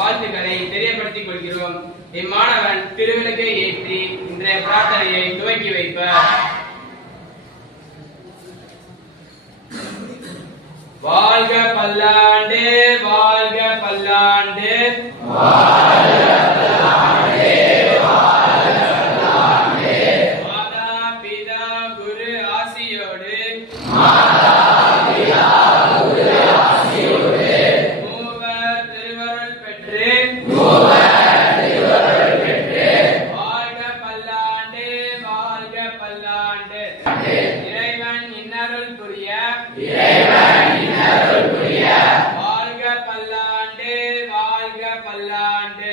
வாழ்த்துக்களை தெரியப்படுத்திக் கொள்கிறோம். இம்மாணவன் திருவிளக்கை ஏற்றி இன்றைய பிரார்த்தனையை துவக்கி வைப்பார். வாழ்க பல்லாண்டு, வாழ்க பல்லாண்டு, மாதா பிதா குரு ஆசியோடு மூவர் திருவருள் பெற்று வாழ்க பல்லாண்டு, வாழ்க பல்லாண்டு. இறைவன் இன்னருள் புரிய வாழ்க பல்லாண்டு, வாழ்க பல்லாண்டு.